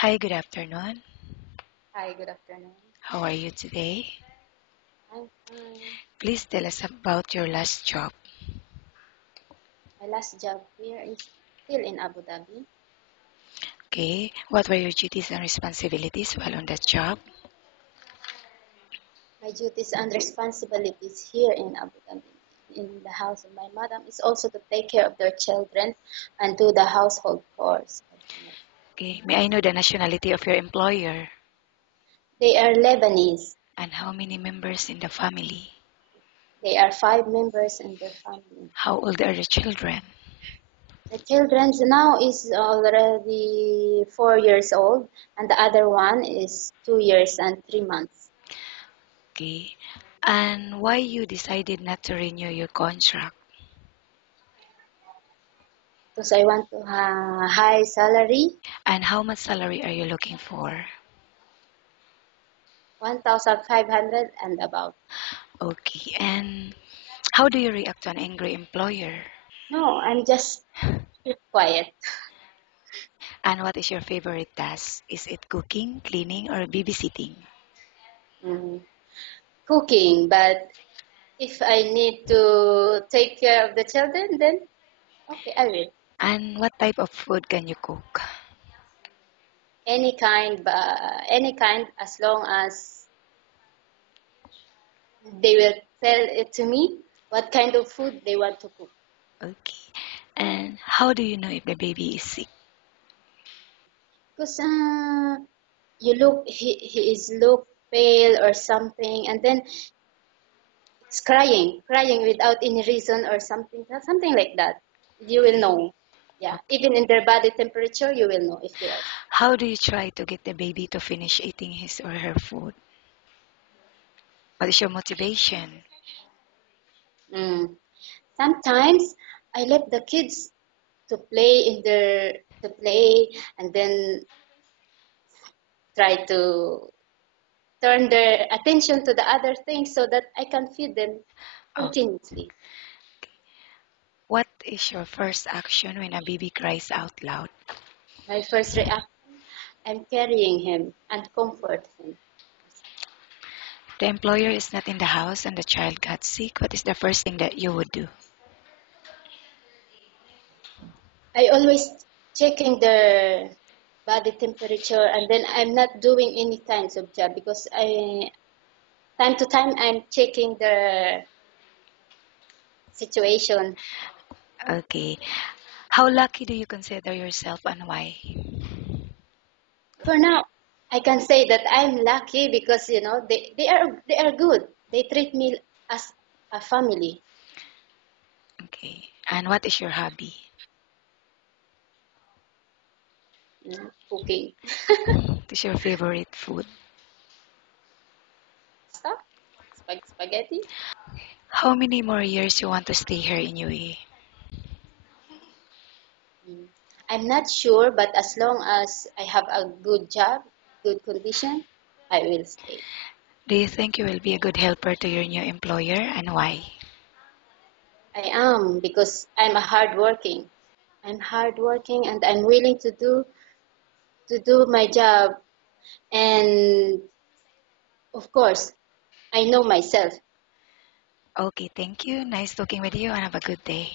Hi, good afternoon. Hi, good afternoon. How are you today? I'm fine. Please tell us about your last job. My last job here is still in Abu Dhabi. Okay, what were your duties and responsibilities while on that job? My duties and responsibilities here in Abu Dhabi, in the house of my madam, is also to take care of their children and do the household chores. Okay, may I know the nationality of your employer They are Lebanese. and how many members in the family? They are 5 members in their family. How old are the children? The children now is already 4 years old, and the other one is 2 years and 3 months. Okay, and why you decided not to renew your contract? Because I want to have high salary, And how much salary are you looking for? 1,500 and above. Okay, and how do you react to an angry employer? No, I'm just keep quiet. And what is your favorite task? Is it cooking, cleaning, or babysitting? Mm, Cooking, but if I need to take care of the children, then okay, I will. And what type of food can you cook? Any kind, as long as they will tell it to me what kind of food they want to cook. Okay. And how do you know if the baby is sick? Because he is look pale or something, and then it's crying without any reason or something like that. You will know. Yeah, Okay. even in their body temperature, you will know if they are. How do you try to get the baby to finish eating his or her food? What is your motivation? Mm. Sometimes I let the kids to play and then try to turn their attention to the other things so that I can feed them Oh, continuously. what is your first action when a baby cries out loud? My first reaction, I'm carrying him and comfort him. The employer is not in the house and the child got sick. What is the first thing that you would do? I always checking their body temperature, and then I'm not doing any kinds of job because I time to time I'm checking their situation. Okay. How lucky do you consider yourself and why? For now, I can say that I'm lucky because they are good. They treat me as a family. Okay. And what is your hobby? Cooking. What is your favorite food? Pasta, spaghetti. How many more years you want to stay here in UAE? Mm. I'm not sure, but as long as I have a good job, good condition, I will stay. Do you think you will be a good helper to your new employer and why? I am because I'm a hardworking. I'm hardworking and I'm willing to do my job. And of course, I know myself. Okay, thank you. Nice talking with you and have a good day.